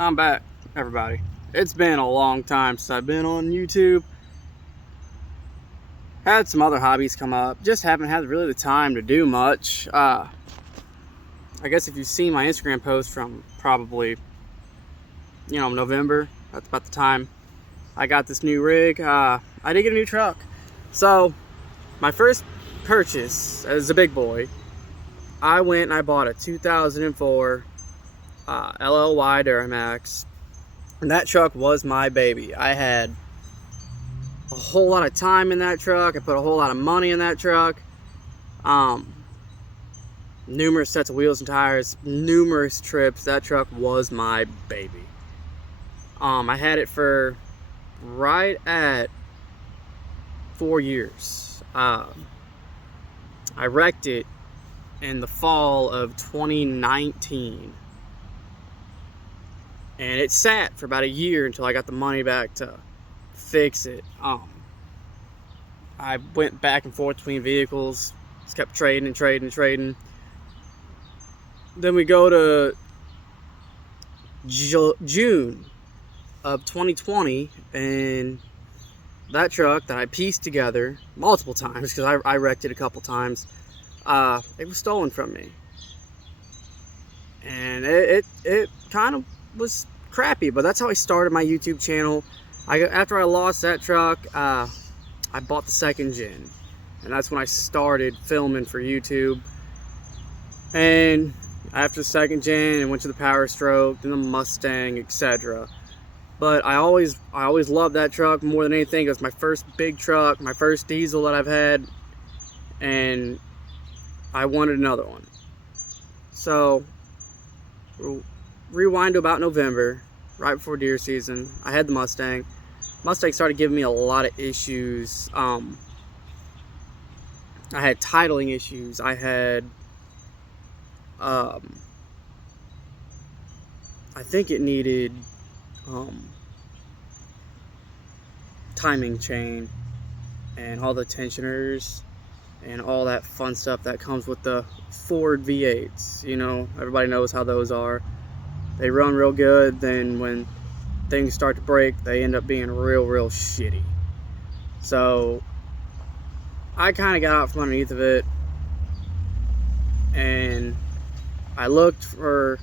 I'm back, everybody. It's been a long time since I've been on YouTube. Had some other hobbies come up. Just haven't had really the time to do much. I guess if you've seen my Instagram post from probably, November, that's about the time I got this new rig. I did get a new truck. So, my first purchase as a big boy, I went and I bought a 2004 LLY Duramax. And that truck was my baby. I had a whole lot of time in that truck. I put a whole lot of money in that truck. Numerous sets of wheels and tires, numerous trips. That truck was my baby. I had it for right at 4 years. I wrecked it in the fall of 2019. And it sat for about a year until I got the money back to fix it. I went back and forth between vehicles, just kept trading and trading. Then we go to June of 2020, and that truck that I pieced together multiple times, because I wrecked it a couple times, it was stolen from me. And it kind of was crappy, but that's how I started my YouTube channel. After I lost that truck, I bought the second gen, and that's when I started filming for YouTube. And after the second gen, I went to the Power Stroke, then the Mustang, etc. But I always loved that truck more than anything. It was my first big truck, my first diesel that I've had, and I wanted another one. So rewind to about November, right before deer season. I had the Mustang. Mustang started giving me a lot of issues. I had titling issues. I had I think it needed timing chain and all the tensioners and all that fun stuff that comes with the Ford V8s. Everybody knows how those are. They run real good, then when things start to break, they end up being real shitty. So I kind of got out from underneath of it, and I looked for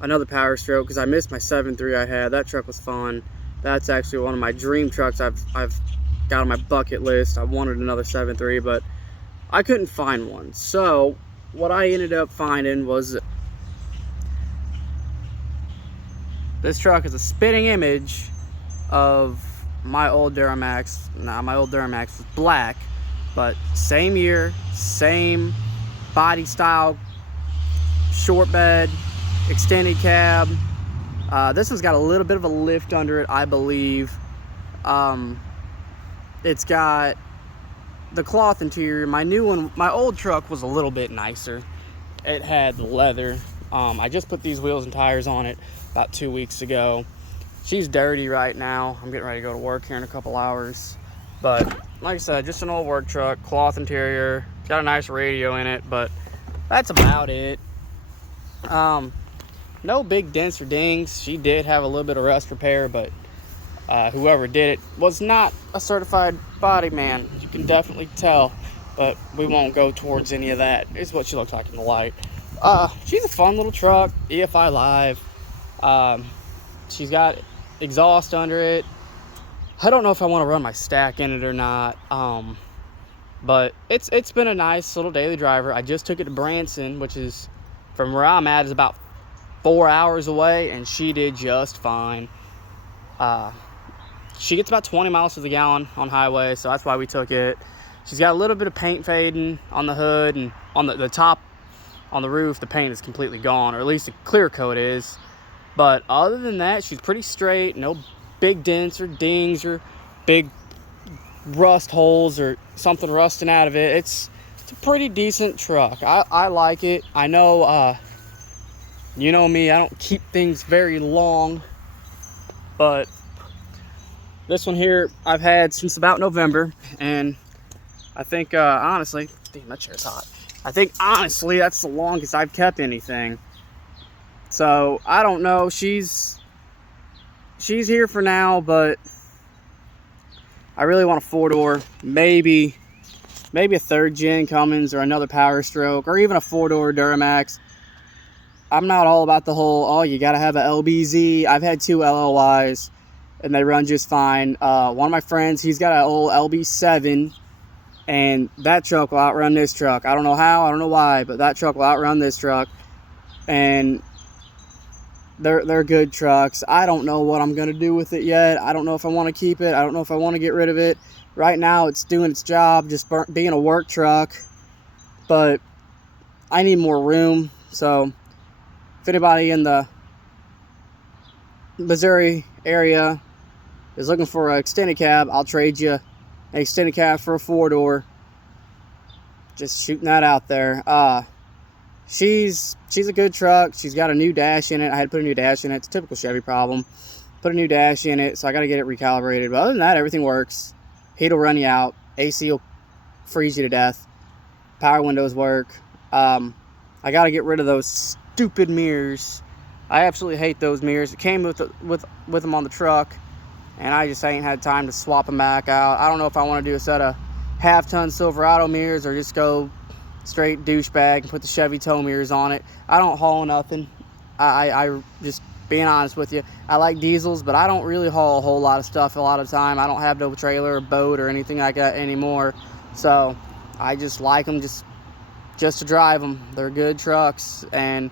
another Power Stroke because I missed my 7.3 I had. That truck was fun. That's actually one of my dream trucks I've got on my bucket list. I wanted another 7.3, but I couldn't find one. So what I ended up finding was this truck is a spitting image of my old Duramax. Now, my old Duramax was black, but same year, same body style, short bed, extended cab. This one's got a little bit of a lift under it, I believe. It's got the cloth interior. My new one, my old truck was a little bit nicer. It had leather. I just put these wheels and tires on it about 2 weeks ago. She's dirty right now. I'm getting ready to go to work here in a couple hours. But like I said, just an old work truck, cloth interior. It's got a nice radio in it, but that's about it. No big dents or dings. She did have a little bit of rust repair, but whoever did it was not a certified body man. You can definitely tell, but we won't go towards any of that. It's what she looks like in the light. She's a fun little truck, EFI Live. She's got exhaust under it. I don't know if I want to run my stack in it or not. But it's been a nice little daily driver. I just took it to Branson, which is from where I'm at is about 4 hours away, and she did just fine. She gets about 20 miles to the gallon on highway, so that's why we took it. She's got a little bit of paint fading on the hood, and on the top, on the roof, the paint is completely gone, or at least the clear coat is. But other than that, she's pretty straight. No big dents or dings or big rust holes or something rusting out of it. It's a pretty decent truck. I like it. I know, you know me, I don't keep things very long, but this one here I've had since about November, and I think honestly, damn, that chair's hot. I think honestly that's the longest I've kept anything. So I don't know, she's she's here for now, but I really want a 4-door, maybe a 3rd gen Cummins or another Power Stroke, or even a 4-door Duramax. I'm not all about the whole, oh, you gotta have a LBZ. I've had 2 LLYs and they run just fine. One of my friends, he's got an old LB7, and that truck will outrun this truck. I don't know how, I don't know why, but that truck will outrun this truck. And they're good trucks. I don't know what I'm gonna do with it yet. I don't know if I want to keep it. I don't know if I want to get rid of it. Right now it's doing its job, just being a work truck, but I need more room. So if anybody in the Missouri area is looking for an extended cab, I'll trade you an extended cab for a 4-door. Just shooting that out there. She's a good truck. She's got a new dash in it. I had to put a new dash in it. It's a typical Chevy problem. Put a new dash in it, so I got to get it recalibrated. But other than that, everything works. Heat will run you out. AC will freeze you to death. Power windows work. I got to get rid of those stupid mirrors. I absolutely hate those mirrors. It came with them on the truck, and I just ain't had time to swap them back out. I don't know if I want to do a set of half-ton Silverado mirrors or just go straight douchebag and put the Chevy tow mirrors on it. I don't haul nothing. I just being honest with you, I like diesels, but I don't really haul a whole lot of stuff a lot of time. I don't have no trailer or boat or anything like that anymore, so I just like them just to drive them. They're good trucks, and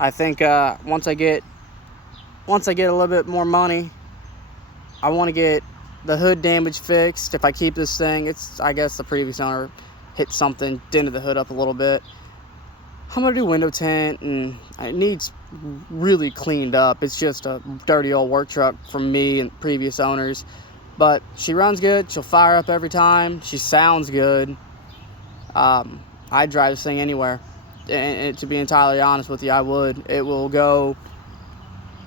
I think once I get a little bit more money, I want to get the hood damage fixed. If I keep this thing, I guess the previous owner hit something, dented the hood up a little bit. I'm gonna do window tint, and it needs really cleaned up. It's just a dirty old work truck from me and previous owners, but she runs good. She'll fire up every time. She sounds good. I'd drive this thing anywhere, and to be entirely honest with you, I would. It will go.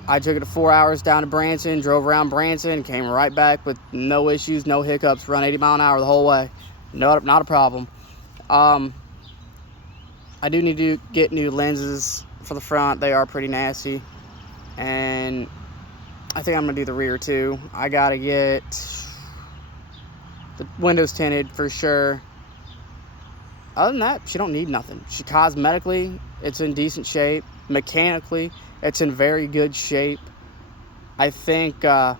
I took it 4 hours down to Branson, drove around Branson, came right back with no issues, no hiccups, run 80 mile an hour the whole way. No, not a problem. I do need to get new lenses for the front. They are pretty nasty, and I think I'm gonna do the rear too. I gotta get the windows tinted for sure. Other than that, she don't need nothing. She cosmetically, it's in decent shape. Mechanically, it's in very good shape. I think it's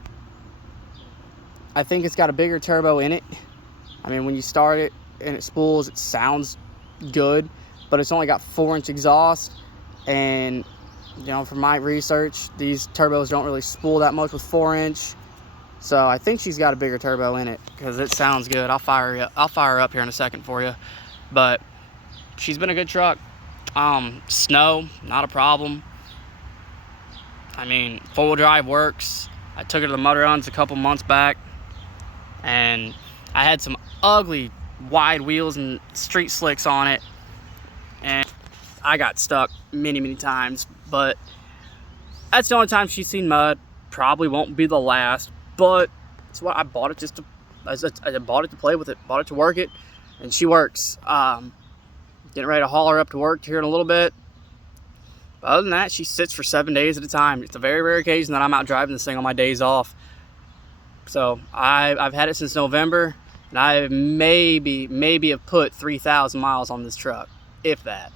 got a bigger turbo in it. I mean, when you start it and it spools, it sounds good, but it's only got 4-inch exhaust, and you know, from my research, these turbos don't really spool that much with 4-inch. So I think she's got a bigger turbo in it because it sounds good. I'll fire her up here in a second for you. But she's been a good truck. Snow, not a problem. I mean, 4-wheel drive works. I took her to the mud runs a couple months back, and I had some ugly wide wheels and street slicks on it, and I got stuck many times. But that's the only time she's seen mud. Probably won't be the last, but that's why I bought it. I bought it to play with it, bought it to work it, and she works. Getting ready to haul her up to work here in a little bit. But other than that, she sits for 7 days at a time. It's a very rare occasion that I'm out driving this thing on my days off. So I've had it since November, and I maybe have put 3,000 miles on this truck, if that.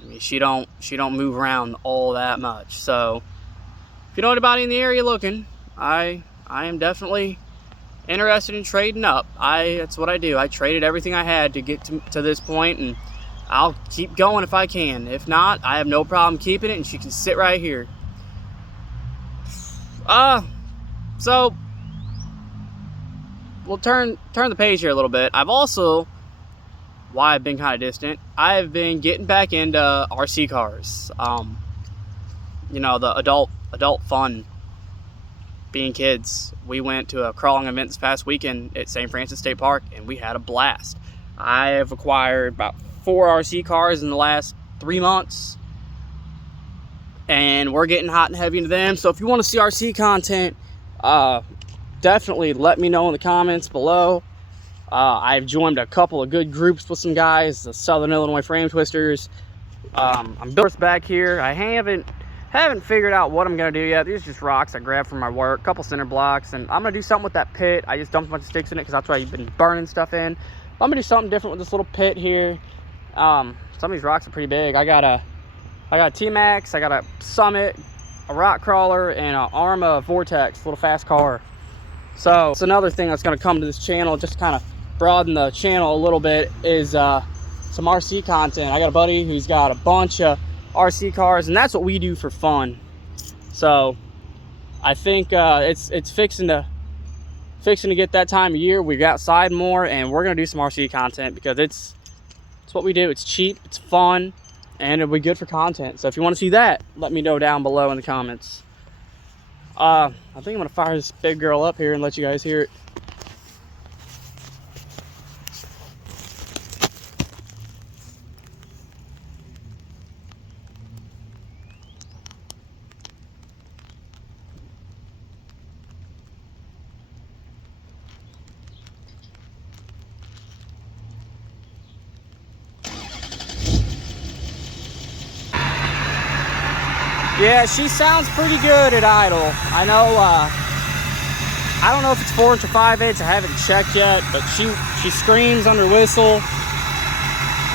I mean, she don't move around all that much. So if you know anybody in the area looking, I am definitely interested in trading up. That's what I do. I traded everything I had to get to this point, and I'll keep going if I can. If not, I have no problem keeping it, and she can sit right here. So we'll turn the page here a little bit. I've also, why I've been kind of distant, I've been getting back into RC cars. You know, the adult fun, being kids. We went to a crawling event this past weekend at St. Francis State Park, and we had a blast. I have acquired about 4 RC cars in the last 3 months, and we're getting hot and heavy into them. So if you want to see RC content, definitely let me know in the comments below. I've joined a couple of good groups with some guys, the Southern Illinois Frame Twisters. I'm built back here. I haven't Haven't figured out what I'm gonna do yet. These are just rocks I grabbed from my work, a couple center blocks, and I'm gonna do something with that pit. I just dumped a bunch of sticks in it because that's where I've been burning stuff in. But I'm gonna do something different with this little pit here. Some of these rocks are pretty big. I got a T-Max, I got a Summit, a rock crawler, and an Arma Vortex, little fast car. So it's another thing that's gonna come to this channel, just to kind of broaden the channel a little bit, is some RC content. I got a buddy who's got a bunch of RC cars, and that's what we do for fun. So I think it's fixing to get that time of year. We get outside more, and we're gonna do some RC content because it's what we do. It's cheap, it's fun, and it'll be good for content. So if you want to see that, let me know down below in the comments. I think I'm gonna fire this big girl up here and let you guys hear it. Yeah, she sounds pretty good at idle. I know, I don't know if it's 4-inch or 5-inch. I haven't checked yet, but she screams under whistle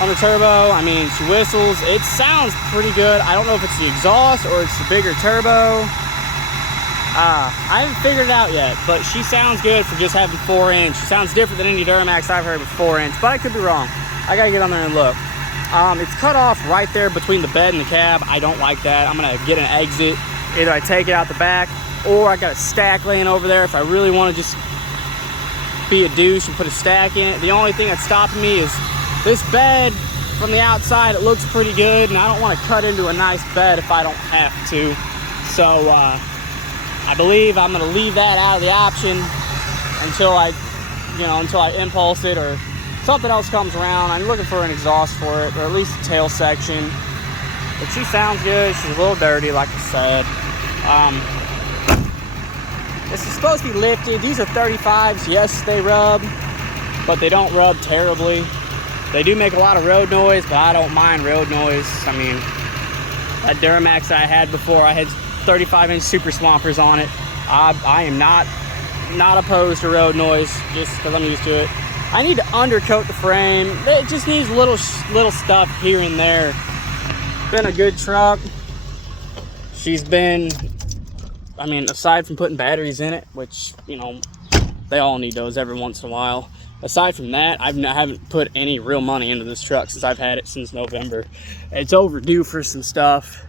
on the turbo. I mean, she whistles. It sounds pretty good. I don't know if it's the exhaust or it's the bigger turbo. I haven't figured it out yet, but she sounds good for just having 4-inch. She sounds different than any Duramax I've heard with 4-inch, but I could be wrong. I gotta get on there and look. It's cut off right there between the bed and the cab. I don't like that. I'm gonna get an exit. Either I take it out the back, or I got a stack laying over there if I really want to just be a douche and put a stack in it. The only thing that's stopping me is this bed from the outside. It looks pretty good, and I don't want to cut into a nice bed if I don't have to. So I believe I'm gonna leave that out of the option until I impulse it or something else comes around. I'm looking for an exhaust for it, or at least a tail section. But she sounds good. She's a little dirty, like I said. This is supposed to be lifted. These are 35s. Yes, they rub, but they don't rub terribly. They do make a lot of road noise, but I don't mind road noise. I mean, that Duramax I had before, I had 35-inch Super Swampers on it. I am not opposed to road noise, just because I'm used to it. I need to undercoat the frame. It just needs little stuff here and there. Been a good truck. She's been, I mean, aside from putting batteries in it, which, you know, they all need those every once in a while. Aside from that, I haven't put any real money into this truck since I've had it since November. It's overdue for some stuff.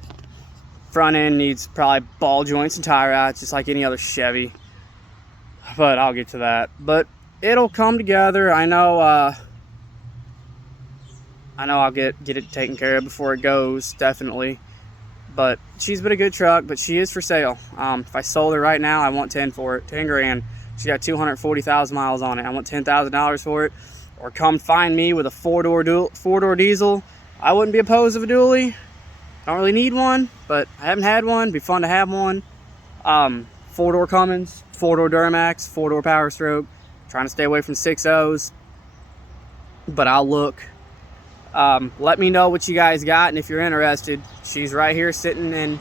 Front end needs probably ball joints and tie rods, just like any other Chevy. But I'll get to that. But it'll come together. I know I'll get it taken care of before it goes, definitely. But she's been a good truck, but she is for sale. If I sold her right now, I want 10 for it, 10 grand. She got 240,000 miles on it. I want $10,000 for it. Or come find me with a four-door diesel. I wouldn't be opposed to a dually. I don't really need one, but I haven't had one. It'd be fun to have one. 4-door Cummins, 4-door Duramax, 4-door Power Stroke. Trying to stay away from 6.0s, but I'll look. Let me know what you guys got, and if you're interested, she's right here sitting in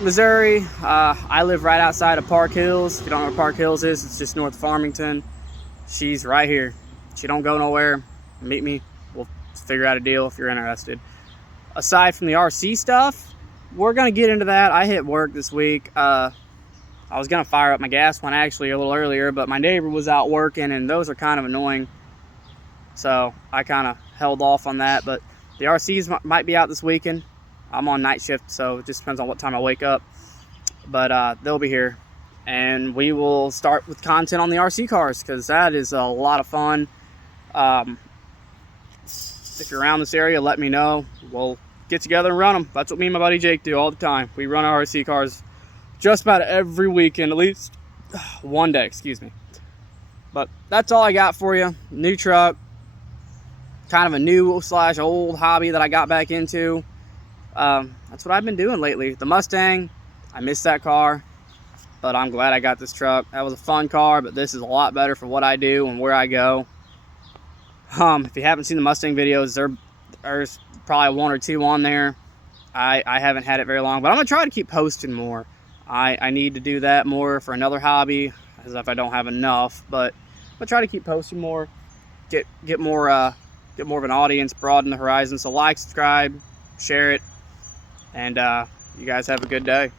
Missouri. I live right outside of Park Hills. If you don't know where Park Hills is, it's just north of Farmington. She's right here. She don't go nowhere. Meet me. We'll figure out a deal if you're interested. Aside from the RC stuff, we're gonna get into that. I hit work this week. I was gonna fire up my gas one actually a little earlier, but my neighbor was out working, and those are kind of annoying. So I kind of held off on that, but the RCs might be out this weekend. I'm on night shift, so it just depends on what time I wake up. But they'll be here, and we will start with content on the RC cars, because that is a lot of fun. If you're around this area, let me know. We'll get together and run them. That's what me and my buddy Jake do all the time. We run our RC cars just about every weekend, at least one day, excuse me. But that's all I got for you. New truck, kind of a new / old hobby that I got back into. That's what I've been doing lately. The Mustang, I miss that car, but I'm glad I got this truck. That was a fun car, but this is a lot better for what I do and where I go. If you haven't seen the Mustang videos, there's probably 1 or 2 on there. I haven't had it very long, but I'm gonna try to keep posting more. I need to do that more for another hobby, as if I don't have enough, but I'm gonna try to keep posting more, get more of an audience, broaden the horizon. So like, subscribe, share it, and you guys have a good day.